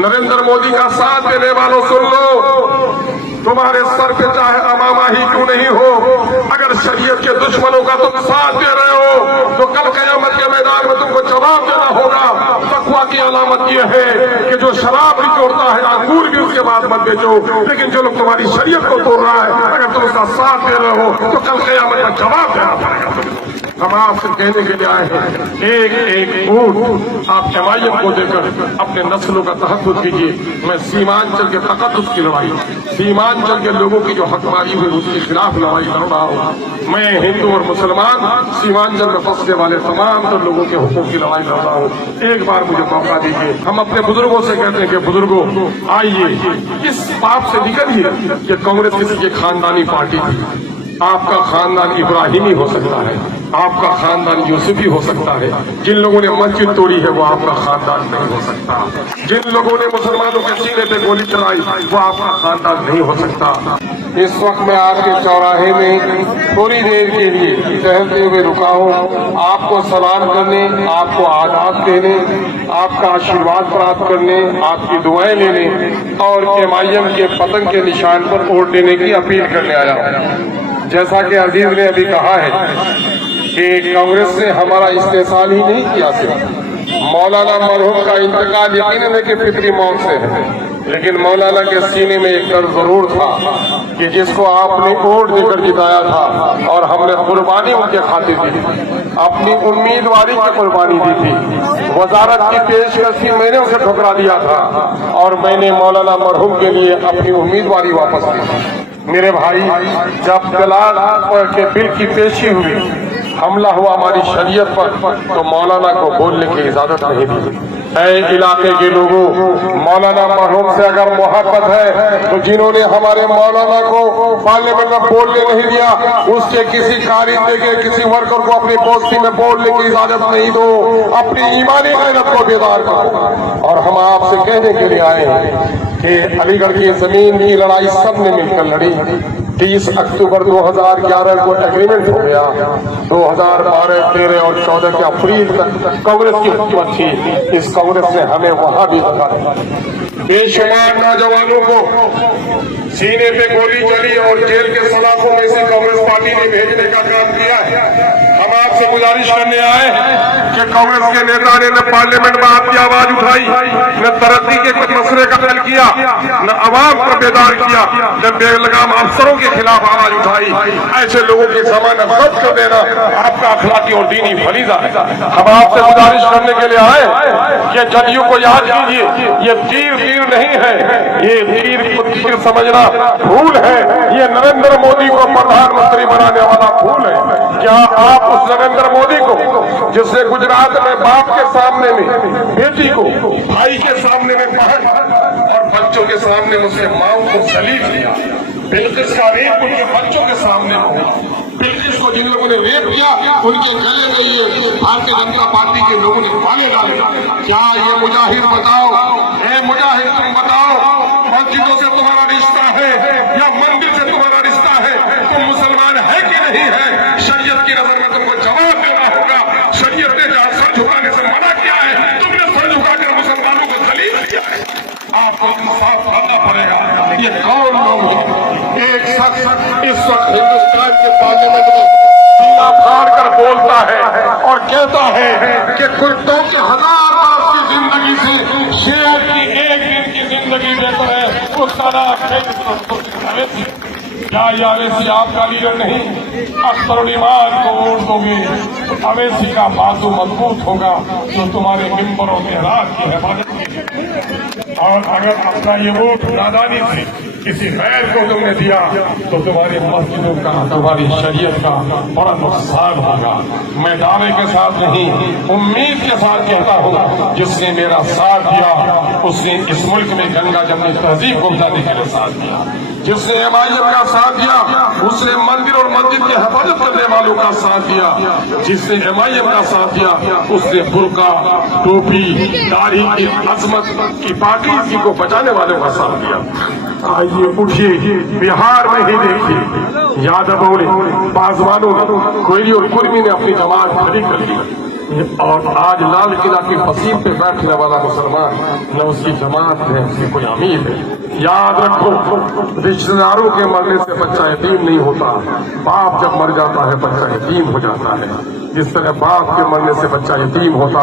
नरेंद्र मोदी का साथ देने वालों सुन लो, तुम्हारे सर पे चाहे अमामा ही क्यों नहीं हो, अगर शरीयत के दुश्मनों का तुम साथ दे रहे हो तो कल क़यामत के मैदान में तुमको जवाब देना होगा। तक़वा की अलामत यह है कि जो शराब निचोड़ता है अंगूर भी उसके बाद मत बेचो, लेकिन जो लोग तुम्हारी शरीयत को तोड़ रहा है अगर तुम उसका साथ दे रहे हो तो कल क़यामत का जवाब देना पड़ेगा तुमको। हम आपसे कहने के लिए आए हैं, एक एक वोट आप एमआईएम को देकर अपने नस्लों का तहफ़्फ़ुज़ कीजिए। मैं सीमांचल के तक़द्दुस की लड़ाई, सीमांचल के लोगों की जो हकमारी हुई उसके खिलाफ लड़ाई लड़ रहा हूँ। मैं हिंदू और मुसलमान सीमांचल में फंसने वाले तमाम तो लोगों के हुकूक की लड़ाई लड़ रहा हूँ। एक बार मुझे मौका दीजिए। हम अपने बुजुर्गों से कहते हैं कि बुजुर्गों आइए, इस पाप से निकलिए कि कांग्रेस किसी की खानदानी पार्टी थी। आपका खानदान इब्राहिमी हो सकता है, आपका खानदान यूसुफी हो सकता है। जिन लोगों ने मस्जिद तोड़ी है वो आपका खानदान नहीं हो सकता। जिन लोगों ने मुसलमानों के सीने पे गोली चलाई वो आपका खानदान नहीं हो सकता। इस वक्त मैं आपके चौराहे में थोड़ी देर के लिए टहलते हुए रुका हूँ, आपको सलाम करने, आपको आदाब देने, आपका आशीर्वाद प्राप्त करने, आपकी दुआएं लेने और एमआईएम के पतन के निशान पर वोट देने की अपील करने आया हूँ। जैसा कि अजीज ने अभी कहा है कि कांग्रेस ने हमारा इस्तेसाल ही नहीं किया, सिर्फ मौलाना मरहूम का इंतकाल यकीनन है कि फितरी मौत से है, लेकिन मौलाना के सीने में एक डर जरूर था कि जिसको आपने वोट देकर जिताया था और हमने कुर्बानी उनके खातिर दी थी, अपनी उम्मीदवारी की कुर्बानी दी थी, वजारत की पेशकशी मैंने उसे ठुकरा दिया था और मैंने मौलाना मरहूम के लिए अपनी उम्मीदवारी वापस ली थी। मेरे भाई, जब तलाक के बिल की पेशी हुई, हमला हुआ हमारी शरीयत पर, तो मौलाना को बोलने की इजाजत नहीं दी। ऐ इलाके के लोगों, मौलाना मरहूम से अगर मोहब्बत है तो जिन्होंने हमारे मौलाना को पार्लियामेंट में बोलने नहीं दिया, उसके किसी कारिंदे के किसी वर्कर को अपनी पोस्टी में बोलने की इजाजत नहीं दो। अपनी ईमानी मेहनत को बेदार करो। और हम आपसे कहने के लिए आए हैं कि अलीगढ़ की जमीन की लड़ाई सबने मिलकर लड़ी। 30 अक्टूबर 2011 को एग्रीमेंट हो गया। 2012, 13 और 14 के अप्रैल तक कांग्रेस की हुकूमत थी। इस कांग्रेस ने हमें वहां भी धक्का दिया। बेशुमार नौजवानों को सीने पे गोली चली और जेल के सलाखों में से कांग्रेस पार्टी ने भेजने का काम किया है। हम आपसे गुजारिश करने आए कि कांग्रेस के नेता ने न पार्लियामेंट में आपकी आवाज उठाई, न तरक्की के कुछ मसले का हल किया, न अवाम को बेदार किया, न बेलगाम अफसरों के खिलाफ आवाज उठाई। ऐसे लोगों की जमानत रद्द कर देना आपका अखलाकी और दीनी फरीजा है। हम आपसे गुजारिश करने के लिए आए कि जदयू को याद कीजिए, ये तीर नहीं है, ये तीर समझना भूल है। ये नरेंद्र मोदी को प्रधानमंत्री बनाने वाला भूल है। क्या आप उस नरेंद्र मोदी को जिसने गुजरात में बाप के सामने में बेटी को, भाई के सामने में बहन और बच्चों के सामने उससे माओ को सलीब किया, बिल्किस का रेप उनके बच्चों के सामने हुआ, बिल्किस को जिन लोगों ने रेप किया उनके गले में ये भारतीय जनता पार्टी के लोगों ने मांगे डाले। क्या ये मुजाहिद बताओ, मुजाहिद तुम बताओ, मस्जिदों से तुम्हारा रिश्ता है या मंदिर से तुम्हारा रिश्ता है? तुम मुसलमान है कि नहीं है? शरीयत की नजर में तुमको जवाब देना होगा। शरीयत ने जहां सर झुकाने से मना किया है, तुमने सर झुकाकर मुसलमानों को दलील किया है। आपको इंसाफ करना पड़ेगा। ये कौन लोग हैं? एक शख्स इस वक्त हिंदुस्तान के पार्लियामेंट में सीना फाड़ कर बोलता है और कहता है कि कुत्तों के 1000 वर्ष की जिंदगी से शेर की एक दिन की जिंदगी बेहतर है। क्या ये अवैसी आपका लीडर नहीं? अख्तर ईमान को वोट दोगे तो अवैसी का बाजू मजबूत होगा जो तुम्हारे मिंबरों में रात की हिफाजत की। और अगर अपना ये वोट नादानी से किसी गैर को तुमने दिया तो तुम्हारी मस्जिदों का, तुम्हारी शरीयत का बड़ा नुकसान होगा। मैं दावे के साथ नहीं, उम्मीद के साथ कहता हूँ, जिसने मेरा साथ दिया उसने इस मुल्क में गंगा जमनी तहजीब को मिटाने के लिए साथ दिया। जिसने एमआईएम का साथ दिया उसने मंदिर और मस्जिद की हिफाजत करने वालों का साथ दिया। जिसने एमआईएम का साथ दिया उसने बुर्का, टोपी, दाढ़ी की अजमत की पाकीज़गी को बचाने वालों का साथ दिया। आइए उठिए, बिहार में ही देखिए, यादवों ने, पासवानों ने, कोयली और कुर्मी ने अपनी जमात खड़ी कर दी। اور آج لال قلعہ کی فصیل پہ بیٹھنے والا مسلمان نہ اس کی جماعت ہے، اس کی کوئی امیر ہے۔ یاد رکھو، رشتے داروں کے مرنے سے بچہ یتیم نہیں ہوتا، باپ جب مر جاتا ہے بچہ یتیم ہو جاتا ہے۔ جس طرح باپ کے مرنے سے بچہ یتیم ہوتا،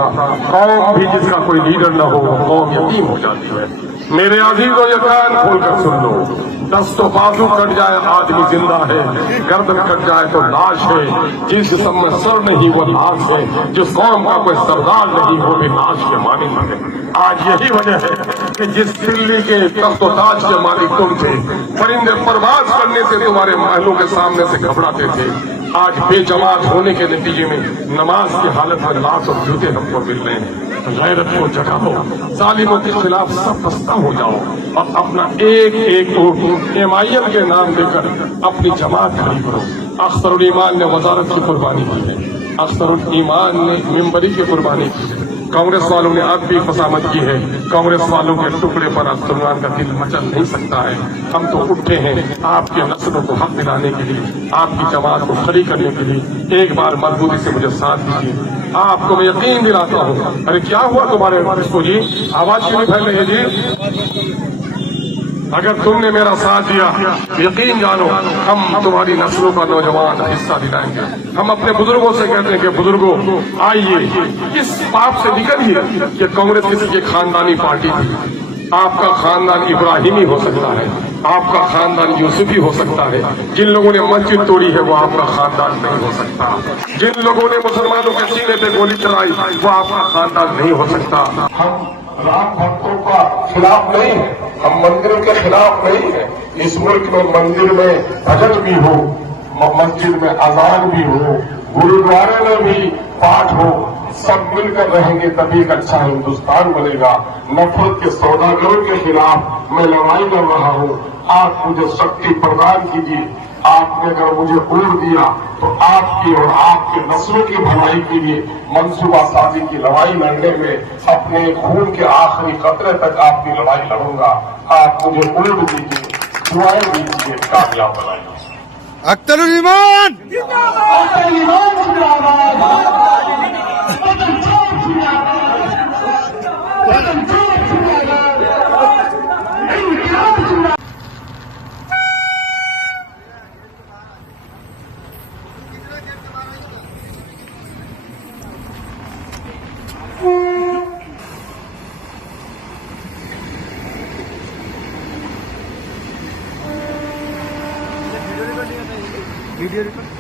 قوم بھی جس کا کوئی لیڈر نہ ہو وہ قوم یتیم ہو جاتی ہے۔ میرے عزیزوں، یہ کان کھول کر سن لو، دست و بازو کٹ جائے آدمی زندہ ہے، گردن کٹ جائے تو لاش ہے۔ جس جسم میں سر نہیں وہ لاش ہے، جس قوم کا کوئی سردار نہیں وہ بھی لاش کے مانند ہے۔ آج یہی وجہ ہے کہ جس دلی کے تخت و تاج کے مالک تم تھے، پرندے پرواز کرنے سے تمہارے محلوں کے سامنے سے گھبراتے تھے، آج بے جماعت ہونے کے نتیجے میں نماز کی حالت میں لاش اور جوتے ہم کو مل رہے ہیں۔ غیرت کو جگاؤ، ظالموں کے خلاف سب بستہ ہو جاؤ اور اپنا ایک ایک ووٹ MIM کے نام دے کر اپنی جماعت کھڑی کرو۔ اختر الایمان نے وزارت کی قربانی کی ہے، اختر الایمان نے ممبری کی قربانی کی ہے، کانگریس والوں نے اب بھی فسامت کی ہے۔ کانگریس والوں کے ٹکڑے پر مسلمان کا دل مچل نہیں سکتا ہے۔ ہم تو اٹھے ہیں آپ کے نسلوں کو حق دلانے کے لیے، آپ کی جماعت کو کھڑی کرنے کے لیے۔ ایک بار مضبوطی سے مجھے ساتھ دیجیے، آپ کو میں یقین دلاتا ہوں۔ ارے کیا ہوا تمہارے اس کو جی؟ آواز کیوں نہیں پھیل رہی ہے جی؟ اگر تم نے میرا ساتھ دیا، یقین جانو ہم تمہاری نسلوں کا نوجوان حصہ دلائیں گے۔ ہم اپنے بزرگوں سے کہتے ہیں کہ بزرگوں آئیے، اس پاپ سے نکلیے کہ کانگریس کسی کی خاندانی پارٹی تھی۔ آپ کا خاندان ابراہیمی ہو سکتا ہے، آپ کا خاندان یوسفی ہو سکتا ہے، جن لوگوں نے مسجد توڑی ہے وہ آپ کا خاندان نہیں ہو سکتا، جن لوگوں نے مسلمانوں کے سینے پہ گولی چلائی وہ آپ کا خاندان نہیں ہو سکتا۔ ہم رام بھکتوں کا خلاف نہیں ہے، ہم مندروں کے خلاف نہیں ہے۔ اس ملک میں مندر میں بھجن بھی ہو، مسجد میں اذان بھی ہو، گرودوارے میں بھی پاٹ ہو، سب مل کر رہیں گے تبھی ایک اچھا ہندوستان بنے گا۔ نفرت کے سوداگروں کے خلاف میں لڑائی کر رہا ہوں، آپ مجھے شکتی پردان کیجیے۔ آپ نے اگر مجھے ووٹ دیا تو آپ کی اور آپ کے نسلوں کی بھلائی کے لیے منصوبہ سازی کی لڑائی لڑنے میں اپنے خون کے آخری قطرے تک آپ کی لڑائی لڑوں گا۔ آپ مجھے ووٹ دیجیے، دعائیں دیجیے، کامیاب بنائیے۔ اختر الایمان वीडियो रिकॉर्ड